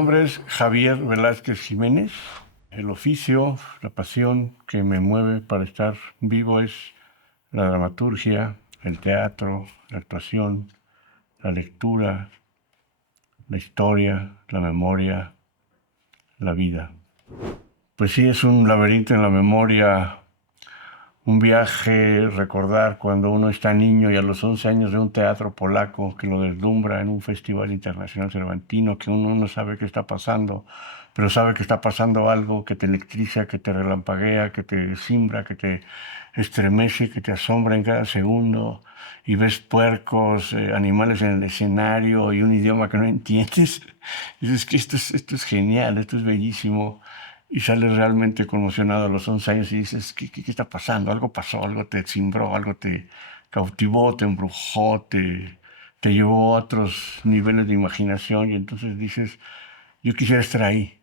nombre es Javier Velázquez Jiménez. El oficio, la pasión que me mueve para estar vivo es la dramaturgia, el teatro, la actuación, la lectura, la historia, la memoria, la vida. Pues sí, es un laberinto en la memoria, un viaje, recordar cuando uno está niño y a los 11 años de un teatro polaco que lo deslumbra en un festival internacional cervantino, que uno no sabe qué está pasando, pero sabe que está pasando algo que te electriza, que te relampaguea, que te simbra, que te estremece, que te asombra en cada segundo, y ves puercos, animales en el escenario y un idioma que no entiendes. Y dices que esto es genial, esto es bellísimo, y sales realmente conmocionado a los 11 años y dices, ¿qué está pasando? Algo pasó, algo te cimbró, algo te cautivó, te embrujó, te llevó a otros niveles de imaginación, y entonces dices, yo quisiera estar ahí,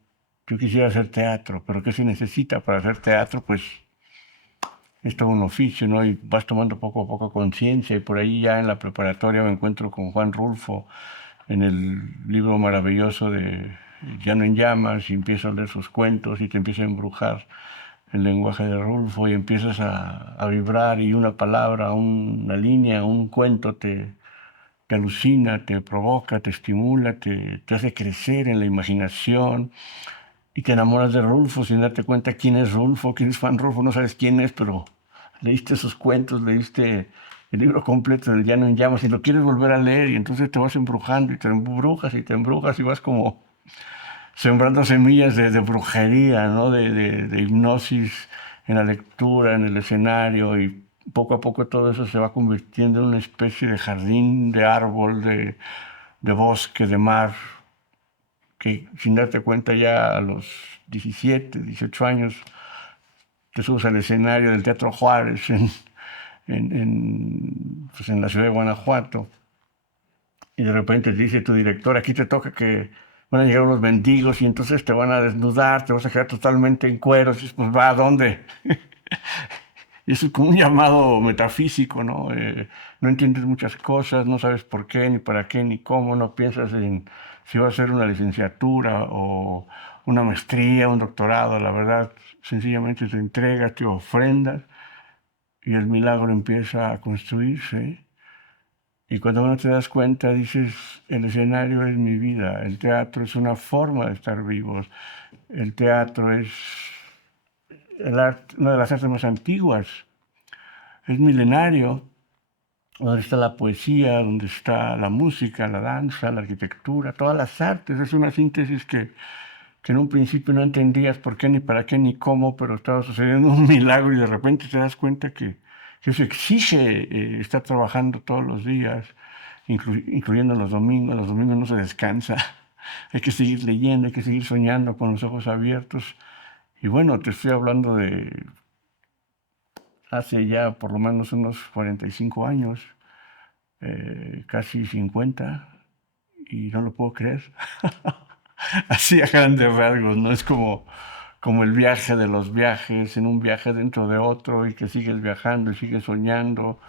yo quisiera hacer teatro, pero ¿qué se necesita para hacer teatro? Pues es todo un oficio, ¿no? Y vas tomando poco a poco conciencia, y por ahí ya en la preparatoria me encuentro con Juan Rulfo en el libro maravilloso de Llano en Llamas, y empiezo a leer sus cuentos y te empieza a embrujar el lenguaje de Rulfo, y empiezas a vibrar, y una palabra, una línea, un cuento te alucina, te provoca, te estimula, te hace crecer en la imaginación, y te enamoras de Rulfo sin darte cuenta quién es Rulfo, quién es Juan Rulfo, no sabes quién es, pero leíste sus cuentos, leíste el libro completo del Llano en Llamas y lo quieres volver a leer, y entonces te vas embrujando y te embrujas y te embrujas y vas como sembrando semillas de brujería, ¿no? De hipnosis en la lectura, en el escenario, y poco a poco todo eso se va convirtiendo en una especie de jardín, de árbol, de bosque, de mar, que sin darte cuenta ya a los 17, 18 años te subes al escenario del Teatro Juárez pues en la ciudad de Guanajuato, y de repente te dice tu director, aquí te toca que van a llegar unos mendigos y entonces te van a desnudar, te vas a quedar totalmente en cueros, y dices, pues va, ¿a dónde? Y eso es como un llamado metafísico, ¿no? No entiendes muchas cosas, no sabes por qué, ni para qué, ni cómo, no piensas en si va a ser una licenciatura o una maestría, un doctorado, la verdad, sencillamente te entregas, te ofrendas, y el milagro empieza a construirse. Y cuando uno te das cuenta, dices, el escenario es mi vida, el teatro es una forma de estar vivos, el teatro es una de las artes más antiguas, es milenario, donde está la poesía, donde está la música, la danza, la arquitectura, todas las artes. Es una síntesis que en un principio no entendías por qué, ni para qué, ni cómo, pero estaba sucediendo un milagro, y de repente te das cuenta que eso exige estar trabajando todos los días, incluyendo los domingos. Los domingos no se descansa. Hay que seguir leyendo, hay que seguir soñando con los ojos abiertos. Y bueno, te estoy hablando de hace ya por lo menos unos 45 años, casi 50, y no lo puedo creer. Así a grandes rasgos, ¿no? Es como el viaje de los viajes, en un viaje dentro de otro, y que sigues viajando y sigues soñando,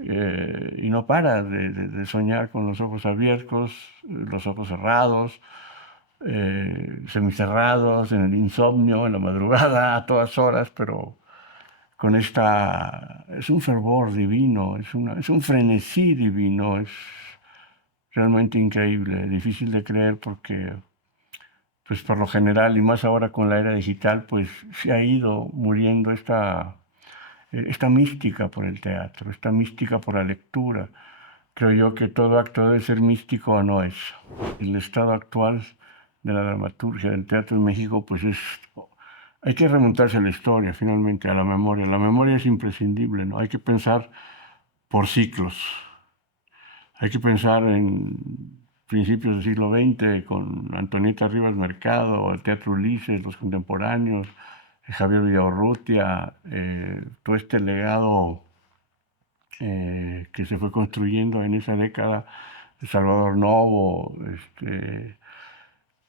y no paras de soñar con los ojos abiertos, los ojos cerrados, semicerrados, en el insomnio, en la madrugada, a todas horas, pero con es un fervor divino, es un frenesí divino, es realmente increíble, difícil de creer, porque pues por lo general, y más ahora con la era digital, pues se ha ido muriendo esta mística por el teatro, esta mística por la lectura. Creo yo que todo acto debe ser místico o no es. El estado actual de la dramaturgia del teatro en México, pues hay que remontarse a la historia, finalmente, a la memoria. La memoria es imprescindible, ¿no? Hay que pensar por ciclos. Hay que pensar en principios del siglo XX con Antonieta Rivas Mercado, el Teatro Ulises, los contemporáneos, Javier Villaurrutia, todo este legado que se fue construyendo en esa década, de Salvador Novo,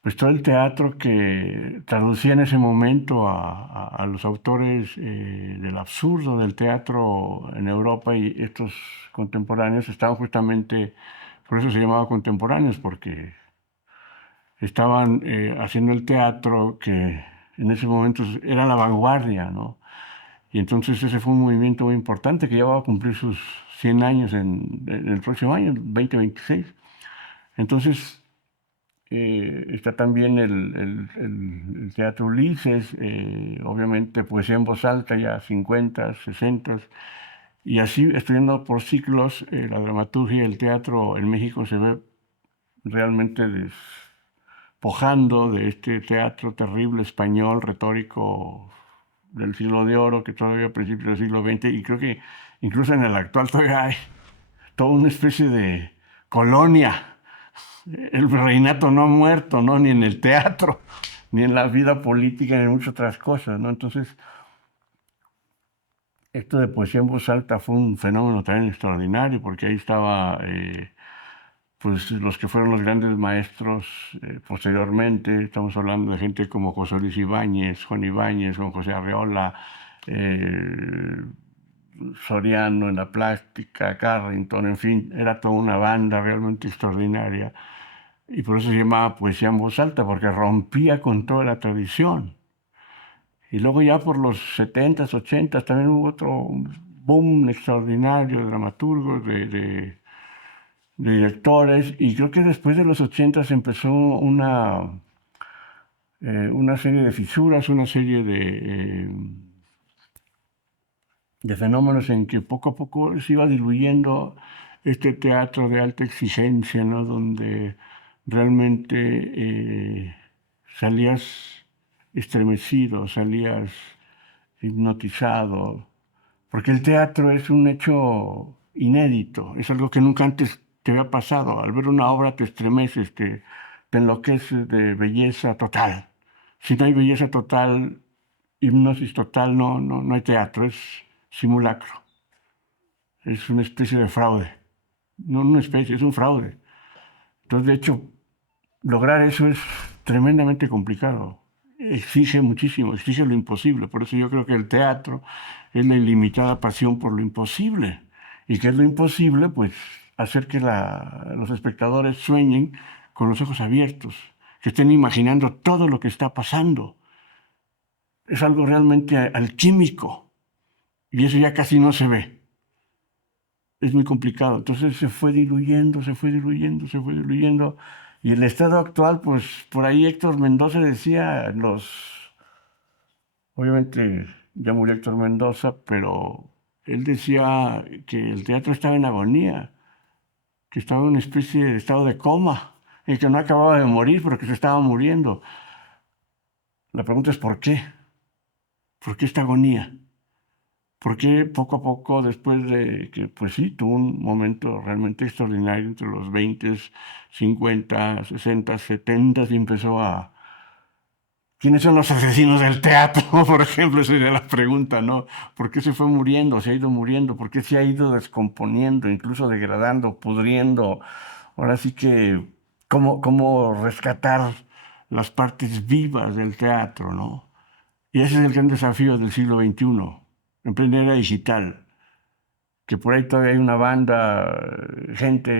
pues todo el teatro que traducía en ese momento a los autores del absurdo del teatro en Europa, y estos contemporáneos estaban justamente, por eso se llamaba contemporáneos, porque estaban haciendo el teatro que en ese momento era la vanguardia, ¿no? Y entonces ese fue un movimiento muy importante que ya va a cumplir sus 100 años en el próximo año, 2026. Entonces está también el Teatro Ulises, obviamente poesía en voz alta ya 50, 60. Y así, estudiando por ciclos, la dramaturgia y el teatro en México se ve realmente despojando de este teatro terrible español, retórico del siglo de oro, que todavía a principios del siglo XX, y creo que incluso en el actual todavía hay toda una especie de colonia, el virreinato no ha muerto, ¿no? Ni en el teatro, ni en la vida política, ni en muchas otras cosas, ¿no? Entonces, esto de poesía en voz alta fue un fenómeno también extraordinario, porque ahí estaba pues los que fueron los grandes maestros posteriormente. Estamos hablando de gente como José Luis Ibáñez, Juan Ibáñez, Juan José Arreola, eh, Soriano en la plástica, Carrington, en fin, era toda una banda realmente extraordinaria. Y por eso se llamaba poesía en voz alta, porque rompía con toda la tradición. Y luego ya por los 70s, 80s también hubo otro boom extraordinario de dramaturgos, de directores, y creo que después de los 80s empezó una serie de fisuras, una serie de fenómenos en que poco a poco se iba diluyendo este teatro de alta exigencia, ¿no? Donde realmente salías estremecido, salías hipnotizado, porque el teatro es un hecho inédito, es algo que nunca antes te había pasado. Al ver una obra te estremeces, te enloqueces de belleza total. Si no hay belleza total, hipnosis total, no hay teatro, es simulacro. Es una especie de fraude. No una especie, es un fraude. Entonces, de hecho, lograr eso es tremendamente complicado. Exige muchísimo, exige lo imposible. Por eso yo creo que el teatro es la ilimitada pasión por lo imposible. ¿Y qué es lo imposible? Pues hacer que los espectadores sueñen con los ojos abiertos, que estén imaginando todo lo que está pasando. Es algo realmente alquímico y eso ya casi no se ve. Es muy complicado. Entonces se fue diluyendo, se fue diluyendo, se fue diluyendo. Y el estado actual, pues por ahí Héctor Mendoza decía, obviamente ya murió Héctor Mendoza, pero él decía que el teatro estaba en agonía, que estaba en una especie de estado de coma, y que no acababa de morir, pero que se estaba muriendo. La pregunta es ¿por qué? ¿Por qué esta agonía? ¿Por qué poco a poco, después de que, pues sí, tuvo un momento realmente extraordinario entre los 20, 50, 60, 70 y empezó a... ¿Quiénes son los asesinos del teatro? Por ejemplo, esa sería la pregunta, ¿no? ¿Por qué se fue muriendo, se ha ido muriendo? ¿Por qué se ha ido descomponiendo, incluso degradando, pudriendo? Ahora sí que, ¿cómo rescatar las partes vivas del teatro, ¿no? Y ese es el gran desafío del siglo XXI, en plena era digital, que por ahí todavía hay una banda, gente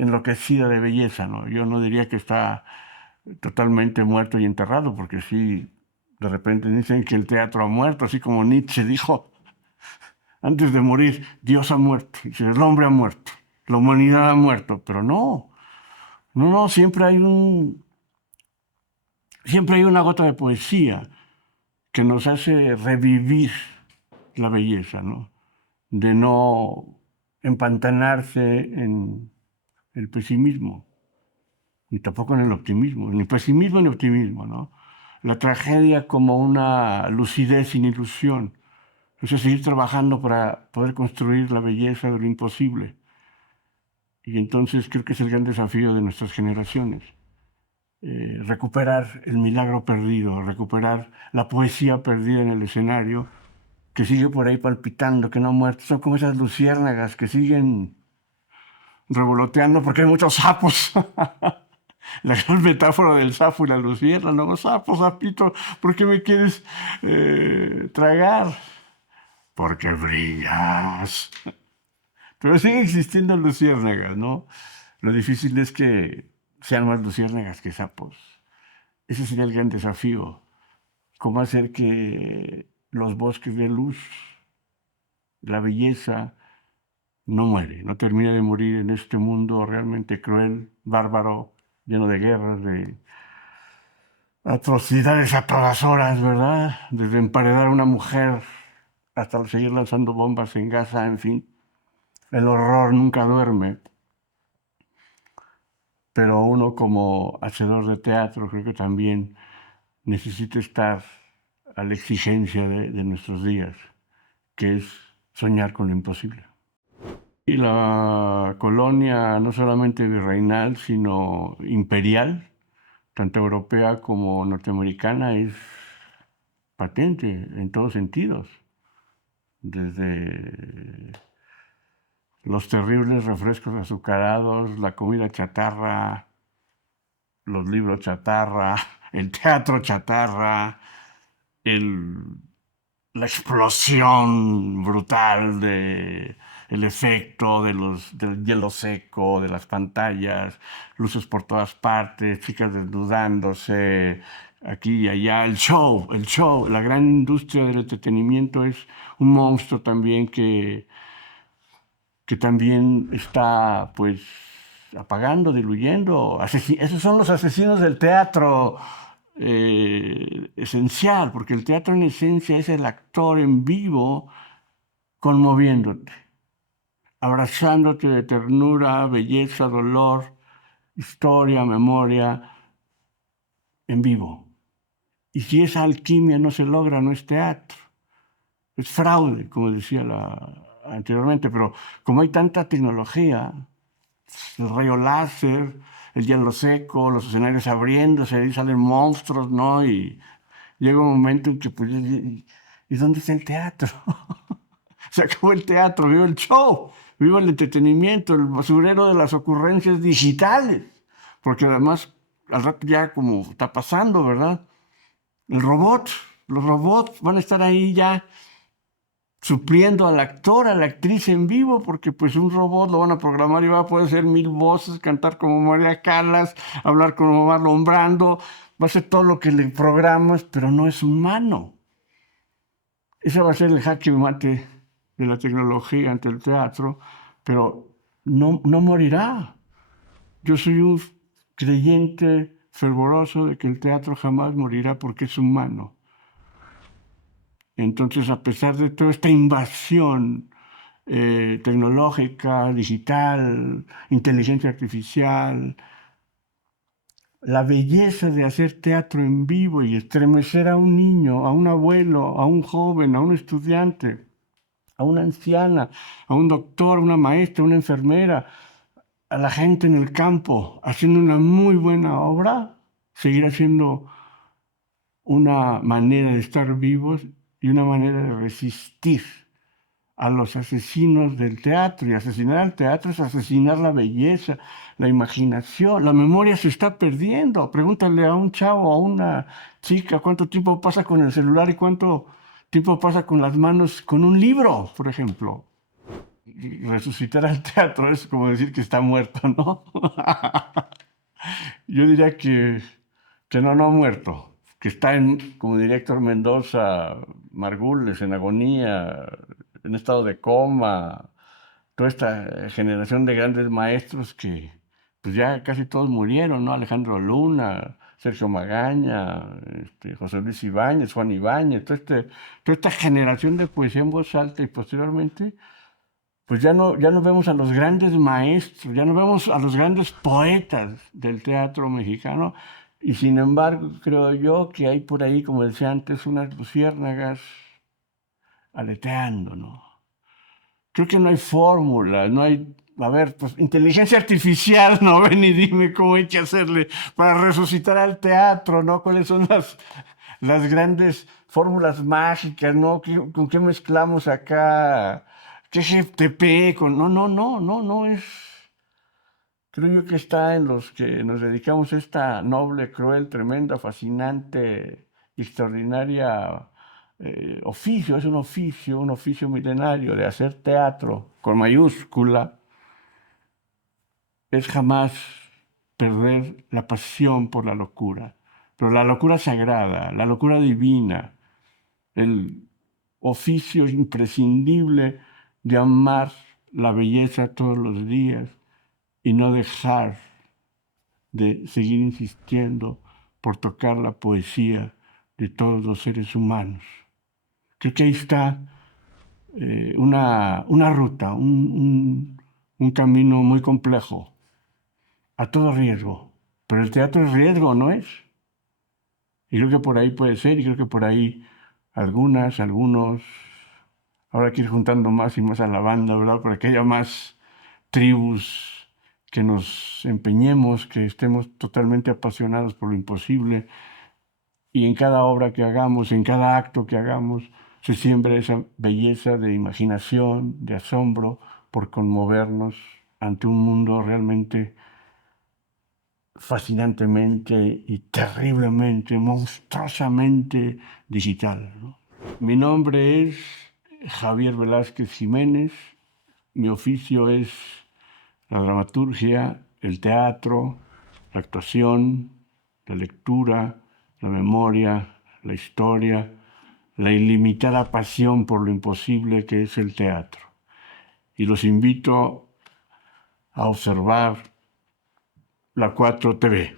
enloquecida de belleza, ¿no? Yo no diría que está totalmente muerto y enterrado, porque sí, de repente dicen que el teatro ha muerto, así como Nietzsche dijo antes de morir, Dios ha muerto, dice, el hombre ha muerto, la humanidad ha muerto, pero no, siempre hay una gota de poesía que nos hace revivir la belleza, ¿no? De no empantanarse en el pesimismo, ni tampoco en el optimismo, ni pesimismo ni optimismo, ¿no? La tragedia como una lucidez sin ilusión. Eso es seguir trabajando para poder construir la belleza de lo imposible. Y entonces creo que es el gran desafío de nuestras generaciones. Recuperar el milagro perdido, recuperar la poesía perdida en el escenario, que sigue por ahí palpitando, que no ha muerto. Son como esas luciérnagas que siguen revoloteando porque hay muchos sapos. La gran metáfora del sapo y la luciérnaga, no, sapo, sapito, ¿por qué me quieres tragar? Porque brillas. Pero sigue existiendo luciérnagas, ¿no? Lo difícil es que sean más luciérnagas que sapos. Ese sería el gran desafío. ¿Cómo hacer que los bosques de luz, la belleza, no muere, no termina de morir en este mundo realmente cruel, bárbaro, lleno de guerras, de atrocidades a todas horas, ¿verdad? Desde emparedar a una mujer hasta seguir lanzando bombas en Gaza, en fin. El horror nunca duerme, pero uno como hacedor de teatro creo que también necesita estar a la exigencia de nuestros días, que es soñar con lo imposible. Y la colonia no solamente virreinal, sino imperial, tanto europea como norteamericana, es patente en todos sentidos, desde los terribles refrescos azucarados, la comida chatarra, los libros chatarra, el teatro chatarra, el la explosión brutal de el efecto del hielo seco, de las pantallas, luces por todas partes, chicas desnudándose, aquí y allá, el show, la gran industria del entretenimiento es un monstruo también que también está pues apagando, diluyendo. Esos son los asesinos del teatro esencial, porque el teatro en esencia es el actor en vivo conmoviéndote, abrazándote de ternura, belleza, dolor, historia, memoria, en vivo. Y si esa alquimia no se logra, no es teatro, es fraude, como decía anteriormente, pero como hay tanta tecnología, el rayo láser, el hielo seco, los escenarios abriéndose, ahí salen monstruos, ¿no? Y llega un momento en que, pues, ¿y dónde está el teatro? Se acabó el teatro, viva el show, viva el entretenimiento, el basurero de las ocurrencias digitales. Porque además, al rato ya como está pasando, ¿verdad? El robot, los robots van a estar ahí ya supliendo al actor, a la actriz en vivo, porque pues un robot lo van a programar y va a poder hacer 1000 voces, cantar como María Callas, hablar como Marlon Brando, va a hacer todo lo que le programas, pero no es humano. Ese va a ser el jaque mate de la tecnología ante el teatro, pero no morirá. Yo soy un creyente fervoroso de que el teatro jamás morirá porque es humano. Entonces, a pesar de toda esta invasión tecnológica, digital, inteligencia artificial, la belleza de hacer teatro en vivo y estremecer a un niño, a un abuelo, a un joven, a un estudiante, a una anciana, a un doctor, a una maestra, a una enfermera, a la gente en el campo, haciendo una muy buena obra, seguirá siendo una manera de estar vivos y una manera de resistir a los asesinos del teatro. Y asesinar al teatro es asesinar la belleza, la imaginación. La memoria se está perdiendo. Pregúntale a un chavo, a una chica, cuánto tiempo pasa con el celular y cuánto tiempo pasa con las manos, con un libro, por ejemplo. Y resucitar al teatro es como decir que está muerto, ¿no? Yo diría que no ha muerto, que está como diría Héctor Mendoza, Margules, en agonía, en estado de coma, toda esta generación de grandes maestros que pues ya casi todos murieron, ¿no? Alejandro Luna, Sergio Magaña, José Luis Ibáñez, Juan Ibáñez, toda esta generación de poesía en voz alta y posteriormente pues ya no vemos a los grandes maestros, ya no vemos a los grandes poetas del teatro mexicano, y sin embargo creo yo que hay por ahí, como decía antes, unas luciérnagas aleteando, ¿no? Creo que no hay fórmula, no hay, a ver, pues inteligencia artificial, ¿no? Ven y dime cómo hay que hacerle para resucitar al teatro, ¿no? ¿Cuáles son las grandes fórmulas mágicas, ¿no? ¿Con qué mezclamos acá? ¿Qué GTP? No es. Creo yo que está en los que nos dedicamos a esta noble, cruel, tremenda, fascinante, extraordinaria oficio. Es un oficio milenario de hacer teatro con mayúscula. Es jamás perder la pasión por la locura. pero la locura sagrada, la locura divina, el oficio imprescindible de amar la belleza todos los días y no dejar de seguir insistiendo por tocar la poesía de todos los seres humanos. Creo que ahí está una ruta, un camino muy complejo, a todo riesgo. Pero el teatro es riesgo, ¿no es? Y creo que por ahí puede ser, y creo que por ahí algunos, ahora hay que ir juntando más y más a la banda, ¿verdad? Para que haya más tribus, que nos empeñemos, que estemos totalmente apasionados por lo imposible, y en cada obra que hagamos, en cada acto que hagamos, se siembra esa belleza de imaginación, de asombro, por conmovernos ante un mundo realmente fascinantemente y terriblemente, monstruosamente digital, ¿no? Mi nombre es Javier Velázquez Jiménez, mi oficio es la dramaturgia, el teatro, la actuación, la lectura, la memoria, la historia, la ilimitada pasión por lo imposible que es el teatro. Y los invito a observar la 4 TV.